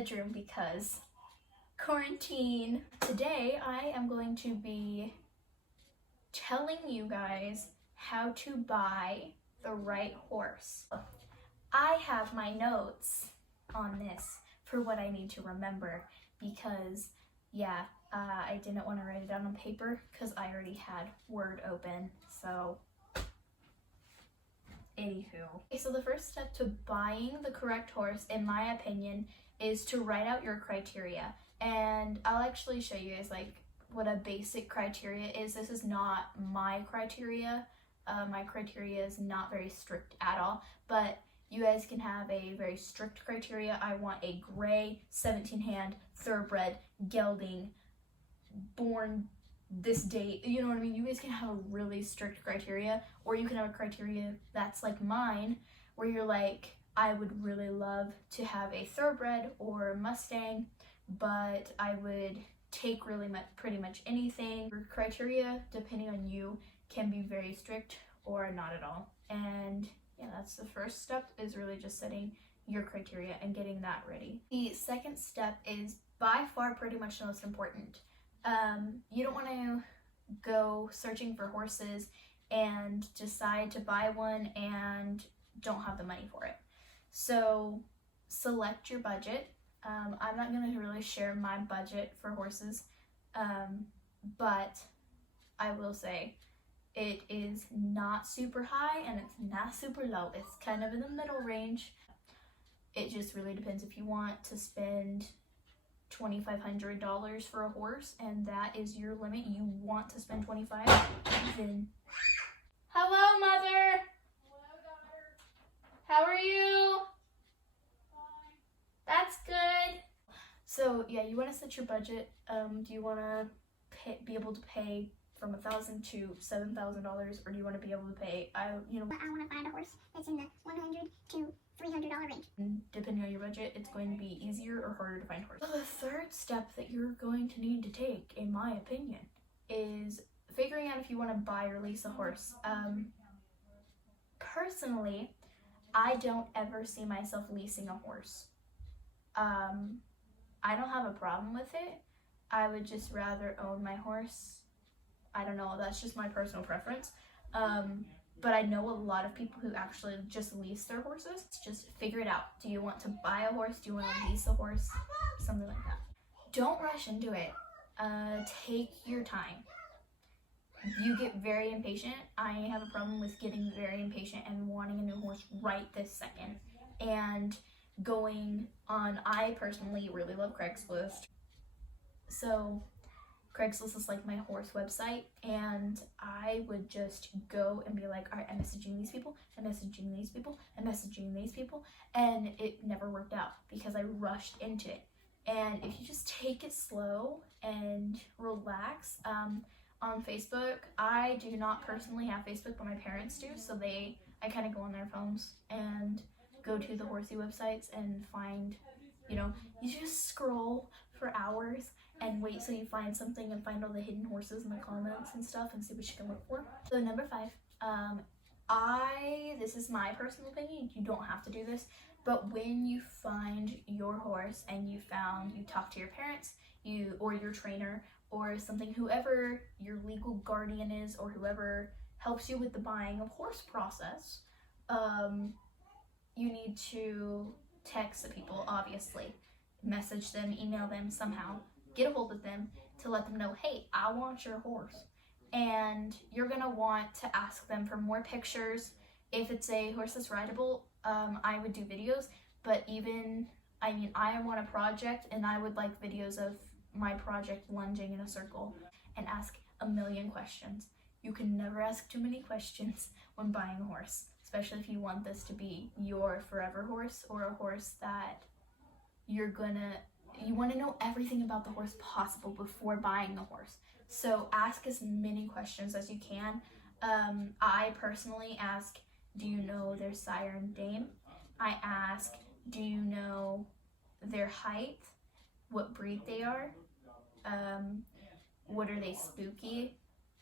bedroom because quarantine. Today I am going to be telling you guys how to buy the right horse. I have my notes on this for what I need to remember because I didn't want to write it down on paper because I already had Word open, so anywho. Okay, so the first step to buying the correct horse, in my opinion, is to write out your criteria. And I'll actually show you guys like what a basic criteria is. This is not my criteria. My criteria is not very strict at all, but you guys can have a very strict criteria. I want a gray 17-hand thoroughbred gelding, born this date, you know what I mean? You guys can have a really strict criteria, or you can have a criteria that's like mine, where you're like, I would really love to have a thoroughbred or Mustang, but I would take pretty much anything. Your criteria, depending on you, can be very strict or not at all. And yeah, that's the first step, is really just setting your criteria and getting that ready. The second step is by far pretty much the most important. You don't want to go searching for horses and decide to buy one and don't have the money for it. So select your budget. I'm not going to really share my budget for horses, but I will say it is not super high and it's not super low. It's kind of in the middle range. It just really depends. If you want to spend $2,500 for a horse and that is your limit, you want to spend $25, then hello, mother. Hello, daughter. How are you? Fine. That's good. So yeah, you want to set your budget. Do you want to be able to pay from $1,000 to $7,000, or do you want to be able to pay? I want to find a horse that's in the $100 to $300 range. Depending on your budget, it's going to be easier or harder to find horses. So the third step that you're going to need to take, in my opinion, is figuring out if you want to buy or lease a horse. Personally, I don't ever see myself leasing a horse. I don't have a problem with it. I would just rather own my horse. I don't know, that's just my personal preference. But I know a lot of people who actually just lease their horses. Just figure it out. Do you want to buy a horse? Do you want to lease a horse? Something like that. Don't rush into it. Take your time. You get very impatient. I have a problem with getting very impatient and wanting a new horse right this second. And going on, I personally really love Craigslist. So Craigslist is like my horse website, and I would just go and be like, all right, I'm messaging these people, I'm messaging these people, I'm messaging these people, and it never worked out because I rushed into it. And if you just take it slow and relax, on Facebook, I do not personally have Facebook, but my parents do, so I kind of go on their phones and go to the horsey websites and find, you just scroll for hours and wait till you find something and find all the hidden horses in the comments and stuff and see what you can look for. So number 5, this is my personal opinion, you don't have to do this, but when you find your horse and you talk to your parents, or your trainer, or something, whoever your legal guardian is, or whoever helps you with the buying of horse process, you need to text the people, obviously. Message them, email them somehow. Get a hold of them to let them know, hey, I want your horse. And you're gonna want to ask them for more pictures. If it's a horse that's rideable, I would do videos, but I am on a project and I would like videos of my project lunging in a circle, and ask a million questions. You can never ask too many questions when buying a horse, especially if you want this to be your forever horse, or a horse that you want to know everything about the horse possible before buying the horse. So ask as many questions as you can. I personally ask, do you know their sire and dame? I ask, do you know their height? What breed they are? What are they spooky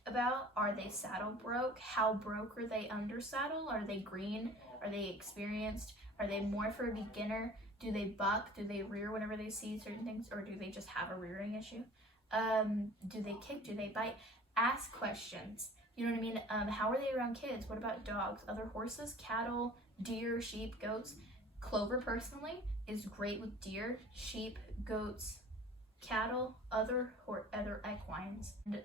about? Are they saddle broke? How broke are they under saddle? Are they green? Are they experienced? Are they more for a beginner? Do they buck? Do they rear whenever they see certain things? Or do they just have a rearing issue? Do they kick? Do they bite? Ask questions. You know what I mean? How are they around kids? What about dogs? Other horses? Cattle? Deer? Sheep? Goats? Clover, personally, is great with deer, sheep, goats, cattle, other equines, and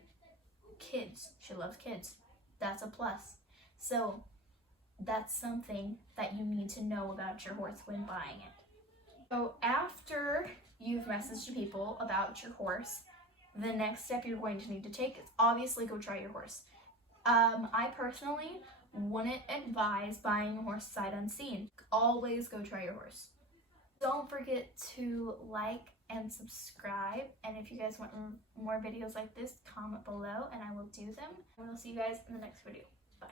kids. She loves kids. That's a plus. So that's something that you need to know about your horse when buying it. So after you've messaged people about your horse, the next step you're going to need to take is obviously go try your horse. I personally wouldn't advise buying a horse sight unseen. Always go try your horse. Don't forget to like and subscribe, and if you guys want more videos like this, comment below and I will do them. And we'll see you guys in the next video. Bye.